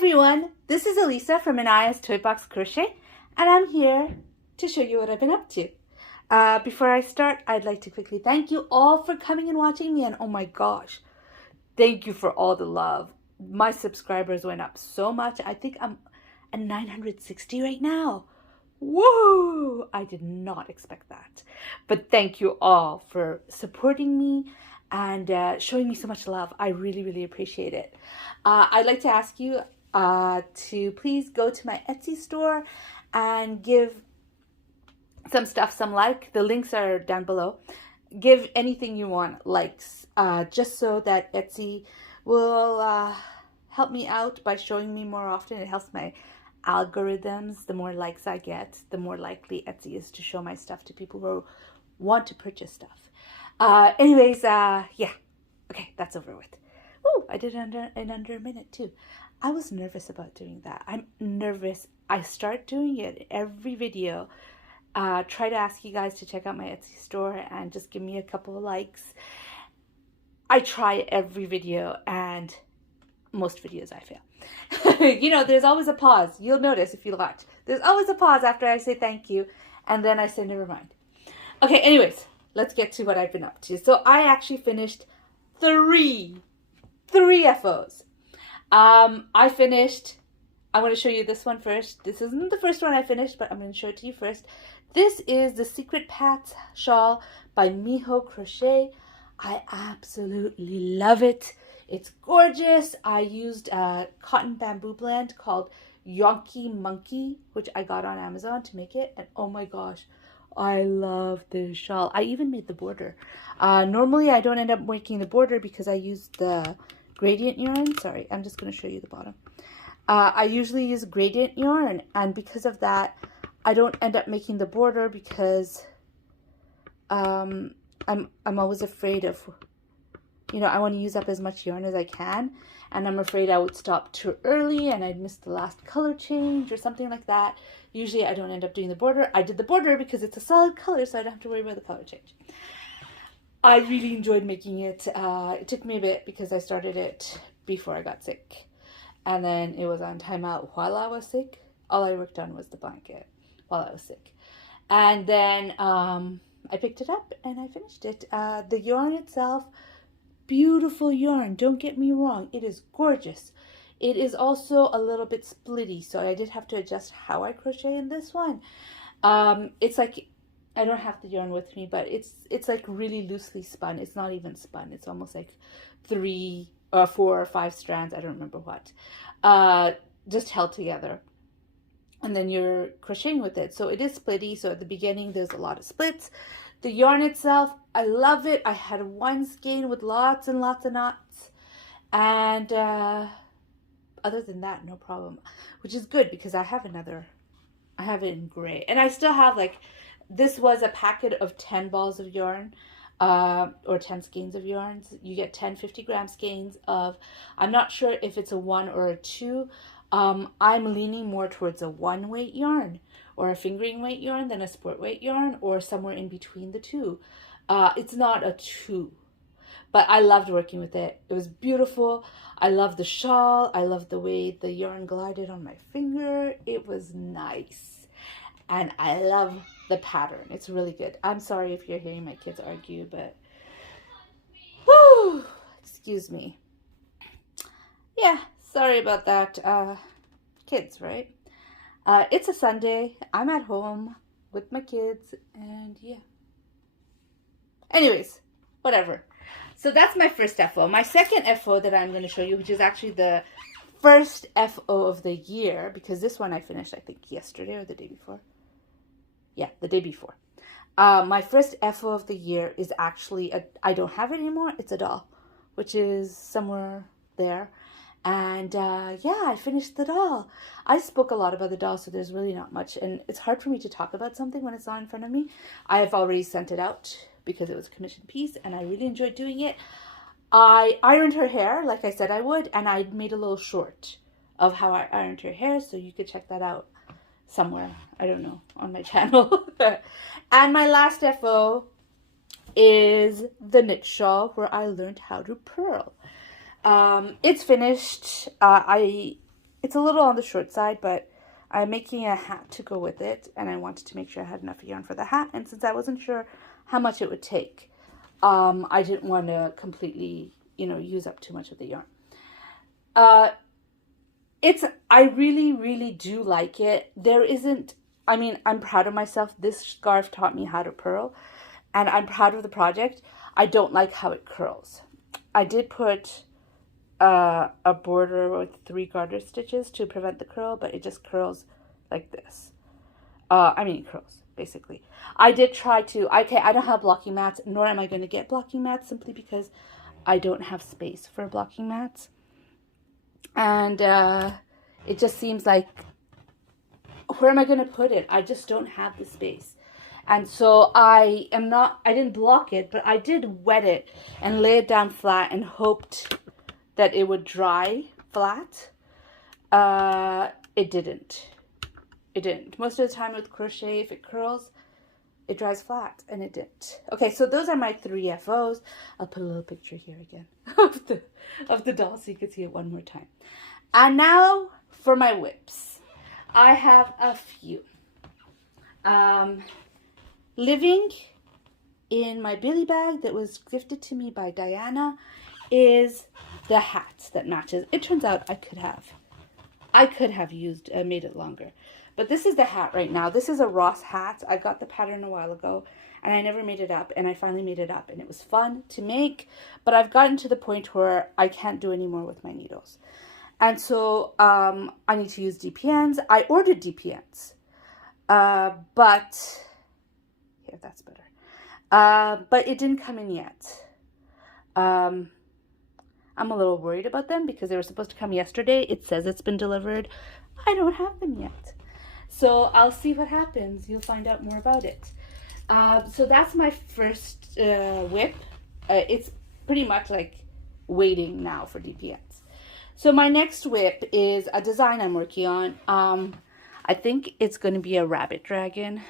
everyone, this is Elisa from Anaya's Toy Box Crochet, and I'm here to show you what I've been up to. Before I start, I'd like to quickly thank you all for coming and watching me, and oh my gosh, thank you for all the love. My subscribers went up so much. I think I'm at 960 right now. Whoa! I did not expect that. But thank you all for supporting me and showing me so much love. I really, really appreciate it. I'd like to ask you to please go to my Etsy store and give some stuff some like. The links are down below. Give anything you want likes, just so that Etsy will help me out by showing me more often. It helps my algorithms. The more likes I get, the more likely Etsy is to show my stuff to people who want to purchase stuff. Yeah. Okay, that's over with. Ooh, I did it in under a minute too. I was nervous about doing that. I'm nervous. I start doing it every video. Try to ask you guys to check out my Etsy store and just give me a couple of likes. I try every video and most videos I fail. You know, there's always a pause. You'll notice if you watch. There's always a pause after I say thank you and then I say never mind. Okay, anyways, let's get to what I've been up to. So I actually finished three FOs. I'm going to show you this one first. This isn't the first one I finished, but I'm going to show it to you first. This is the Secret Pats shawl by Miho Crochet. I absolutely love it. It's gorgeous. I used a cotton bamboo blend called Yonky Monkey, which I got on Amazon to make it. And oh my gosh, I love this shawl. I even made the border. Normally I don't end up making the border because I used the gradient yarn. Sorry, I'm just going to show you the bottom. I usually use gradient yarn, and because of that, I don't end up making the border because I'm always afraid of, you know, I want to use up as much yarn as I can, and I'm afraid I would stop too early and I'd miss the last color change or something like that. Usually I don't end up doing the border. I did the border because it's a solid color, so I don't have to worry about the color change. I really enjoyed making it. It took me a bit because I started it before I got sick. And then it was on timeout while I was sick. All I worked on was the blanket while I was sick. And then I picked it up and I finished it. The yarn itself, beautiful yarn. Don't get me wrong. It is gorgeous. It is also a little bit splitty, so I did have to adjust how I crochet in this one. It's like, I don't have the yarn with me, but it's like really loosely spun. It's not even spun. It's almost like 3 or 4 or 5 strands. I don't remember what. Just held together. And then you're crocheting with it. So it is splitty. So at the beginning, there's a lot of splits. The yarn itself, I love it. I had one skein with lots and lots of knots. And other than that, no problem. Which is good because I have it in gray. And I still have, like, this was a packet of 10 balls of yarn. Or 10 skeins of yarns. You get 10 50-gram skeins of, I'm not sure if it's a 1 or a 2. I'm leaning more towards a 1 weight yarn or a fingering weight yarn than a sport weight yarn, or somewhere in between the two. It's not a 2, but I loved working with it. It was beautiful. I love the shawl. I love the way the yarn glided on my finger. It was nice. And I love the pattern. It's really good. I'm sorry if you're hearing my kids argue, but whoo, excuse me. Yeah, sorry about that. Kids, right? It's a Sunday. I'm at home with my kids, and yeah. Anyways, whatever. So that's my first FO. My second FO that I'm going to show you, which is actually the first FO of the year, because this one I finished, I think, yesterday or the day before. Yeah, the day before. My first FO of the year is actually, I don't have it anymore. It's a doll, which is somewhere there. And yeah, I finished the doll. I spoke a lot about the doll, so there's really not much. And it's hard for me to talk about something when it's not in front of me. I have already sent it out because it was a commissioned piece, and I really enjoyed doing it. I ironed her hair, like I said I would, and I made a little short of how I ironed her hair, so you could check that out somewhere, I don't know, on my channel. And my last FO is the knit shawl, where I learned how to purl. It's finished. I it's a little on the short side, but I'm making a hat to go with it, and I wanted to make sure I had enough yarn for the hat. And since I wasn't sure how much it would take, I didn't want to completely, use up too much of the yarn. I really, really do like it. I'm proud of myself. This scarf taught me how to purl, and I'm proud of the project. I don't like how it curls. I did put a border with 3 garter stitches to prevent the curl, but it just curls like this. It curls, basically. I did try to, I don't have blocking mats, nor am I going to get blocking mats, simply because I don't have space for blocking mats. And it just seems like, where am I going to put it? I just don't have the space. And so I didn't block it, but I did wet it and lay it down flat and hoped that it would dry flat. It didn't. It didn't. Most of the time with crochet, if it curls, it dries flat, and it didn't. Okay, so those are my 3 FOs. I'll put a little picture here again of the doll so you can see it one more time. And now for my whips. I have a few. Living in my Billy bag that was gifted to me by Diana is the hat that matches. It turns out I could have used made it longer, but this is the hat right now. This is a Ross hat. I got the pattern a while ago and I never made it up, and I finally made it up, and it was fun to make, but I've gotten to the point where I can't do any more with my needles, and so I need to use DPNs. I ordered DPNs, but here, that's better. But it didn't come in yet. I'm a little worried about them because they were supposed to come yesterday. It says it's been delivered. I don't have them yet. So I'll see what happens. You'll find out more about it. So that's my first whip. It's pretty much like waiting now for DPNs. So my next whip is a design I'm working on. I think it's going to be a rabbit dragon.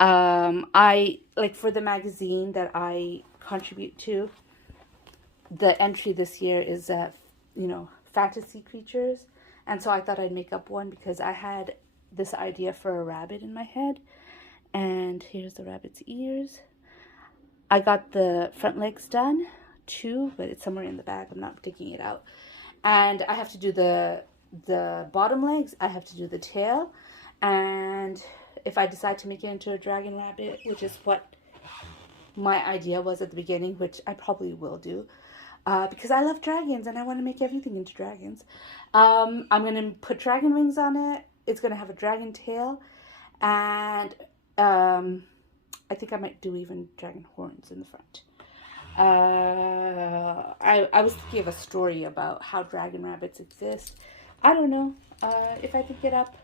I like, for the magazine that I contribute to, the entry this year is fantasy creatures, and so I thought I'd make up one because I had this idea for a rabbit in my head. And here's the rabbit's ears. I got the front legs done too, but it's somewhere in the bag. I'm not taking it out. And I have to do the bottom legs. I have to do the tail, and if I decide to make it into a dragon rabbit, which is what my idea was at the beginning, which I probably will do, because I love dragons and I want to make everything into dragons. I'm going to put dragon wings on it. It's going to have a dragon tail, and I think I might do even dragon horns in the front. I was thinking of a story about how dragon rabbits exist. I don't know. If I think it up,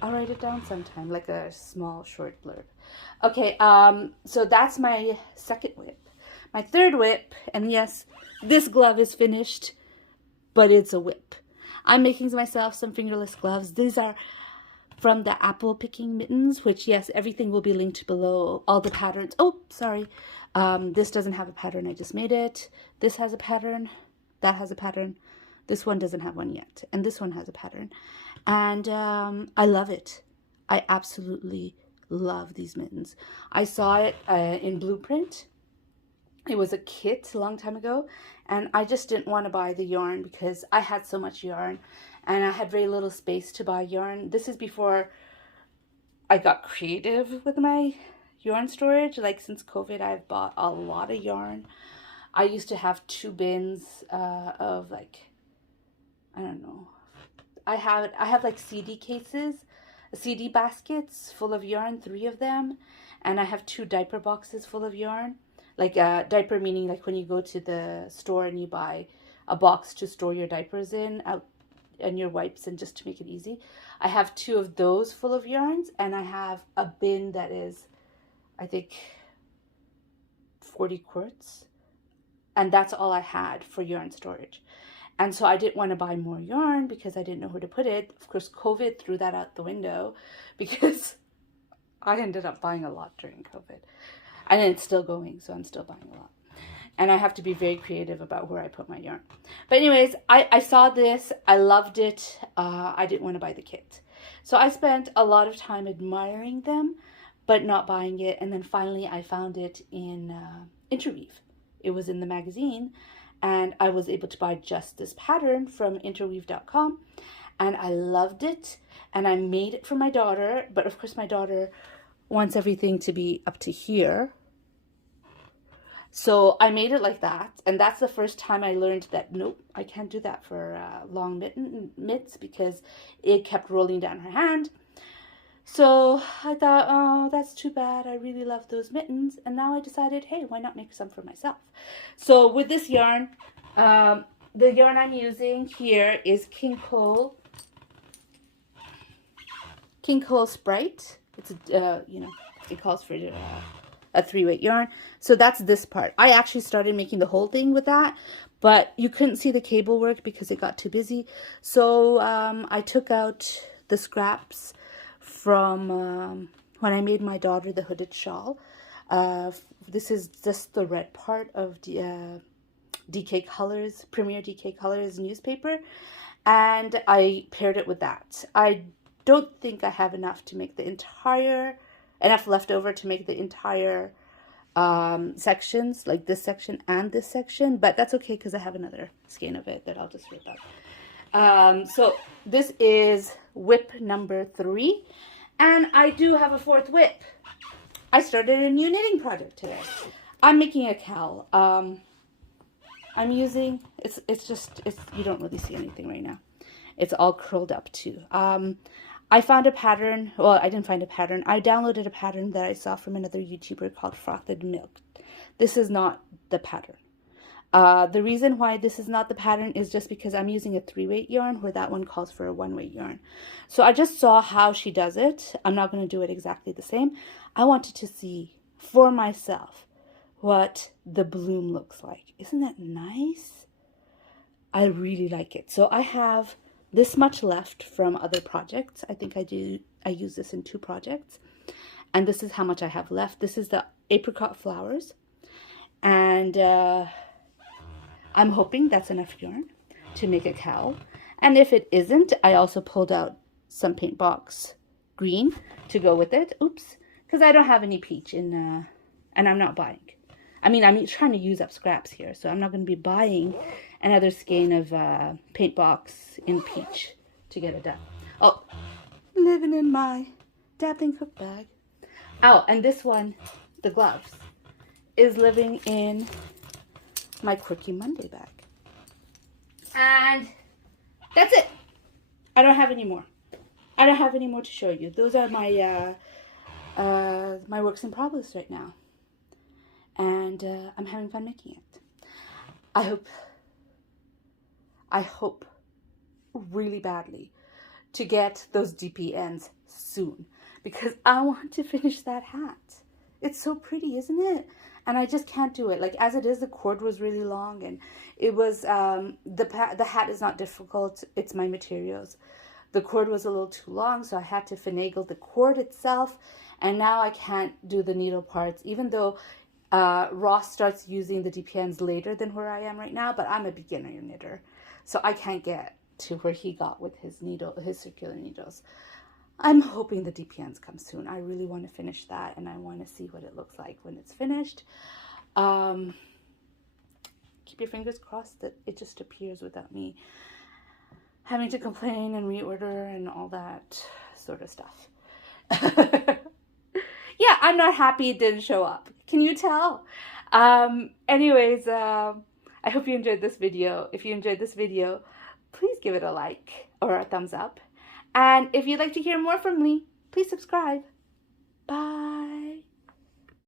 I'll write it down sometime, like a small short blurb. Okay, so that's my second whip. My third whip, and yes, this glove is finished, but it's a whip. I'm making myself some fingerless gloves. These are from the apple picking mittens, which, yes, everything will be linked below, all the patterns. Oh, sorry. This doesn't have a pattern. I just made it. This has a pattern. That has a pattern. This one doesn't have one yet. And this one has a pattern. And I love it. I absolutely love these mittens. I saw it in Blueprint. It was a kit a long time ago, and I just didn't want to buy the yarn because I had so much yarn and I had very little space to buy yarn. This is before I got creative with my yarn storage. Like, since COVID, I've bought a lot of yarn. I used to have 2 bins of, like, I don't know. I have like CD cases, CD baskets full of yarn, 3 of them, and I have 2 diaper boxes full of yarn. Like, diaper meaning like when you go to the store and you buy a box to store your diapers in, and your wipes, and just to make it easy. I have 2 of those full of yarns, and I have a bin that is, I think, 40 quarts, and that's all I had for yarn storage. And so I didn't want to buy more yarn because I didn't know where to put it. Of course, COVID threw that out the window because I ended up buying a lot during COVID. And it's still going, so I'm still buying a lot. and I have to be very creative about where I put my yarn. But anyways, I saw this, I loved it. I didn't want to buy the kit. So I spent a lot of time admiring them, but not buying it. And then finally I found it in Interweave. It was in the magazine, and I was able to buy just this pattern from interweave.com, and I loved it. And I made it for my daughter, but of course my daughter wants everything to be up to here. So I made it like that, and that's the first time I learned that, nope, I can't do that for long mitts because it kept rolling down her hand. So I thought, oh, that's too bad. I really love those mittens. And now I decided, hey, why not make some for myself? So with this yarn, the yarn I'm using here is King Cole Sprite. It's, you know, it calls for a 3-weight yarn. So that's this part. I actually started making the whole thing with that, but you couldn't see the cable work because it got too busy. So I took out the scraps from when I made my daughter the hooded shawl. This is just the red part of the DK Colors, Premier DK Colors newspaper, and I paired it with that. I don't think I have enough to make the entire, enough left over to make the entire sections, like this section and this section, but that's okay because I have another skein of it that I'll just rip out. So this is whip number 3, and I do have a 4th whip. I started a new knitting project today. I'm making a cowl. I'm using, it's you don't really see anything right now. It's all curled up too. I found a pattern, well, I didn't find a pattern. I downloaded a pattern that I saw from another YouTuber called Frothed Milk. This is not the pattern. The reason why this is not the pattern is just because I'm using a 3-weight yarn where that one calls for a 1-weight yarn. So I just saw how she does it. I'm not going to do it exactly the same. I wanted to see for myself what the bloom looks like. Isn't that nice? I really like it. So I have this much left from other projects. I think I use this in 2 projects. And this is how much I have left. This is the apricot flowers. And I'm hoping that's enough yarn to make a cowl. And if it isn't, I also pulled out some paint box green to go with it. Oops, because I don't have any peach in, and I'm not buying. I mean, I'm trying to use up scraps here, so I'm not going to be buying another skein of paint box in peach to get it done. Oh, living in my dabbling cook bag. Oh, and this one, the gloves, is living in my Quirky Monday bag. And that's it. I don't have any more. I don't have any more to show you. Those are my my works in progress right now. And I'm having fun making it. I hope really badly to get those DP ends soon, because I want to finish that hat. It's so pretty, isn't it? And I just can't do it. Like, as it is, the cord was really long, and it was, the hat is not difficult. It's my materials. The cord was a little too long, so I had to finagle the cord itself, and now I can't do the needle parts, even though Ross starts using the DPNs later than where I am right now, but I'm a beginner knitter, so I can't get to where he got with his circular needles. I'm hoping the DPNs come soon. I really want to finish that, and I want to see what it looks like when it's finished. Keep your fingers crossed that it just appears without me having to complain and reorder and all that sort of stuff. Yeah, I'm not happy it didn't show up. Can you tell? Anyways, I hope you enjoyed this video. If you enjoyed this video, please give it a like or a thumbs up. And if you'd like to hear more from me, please subscribe. Bye.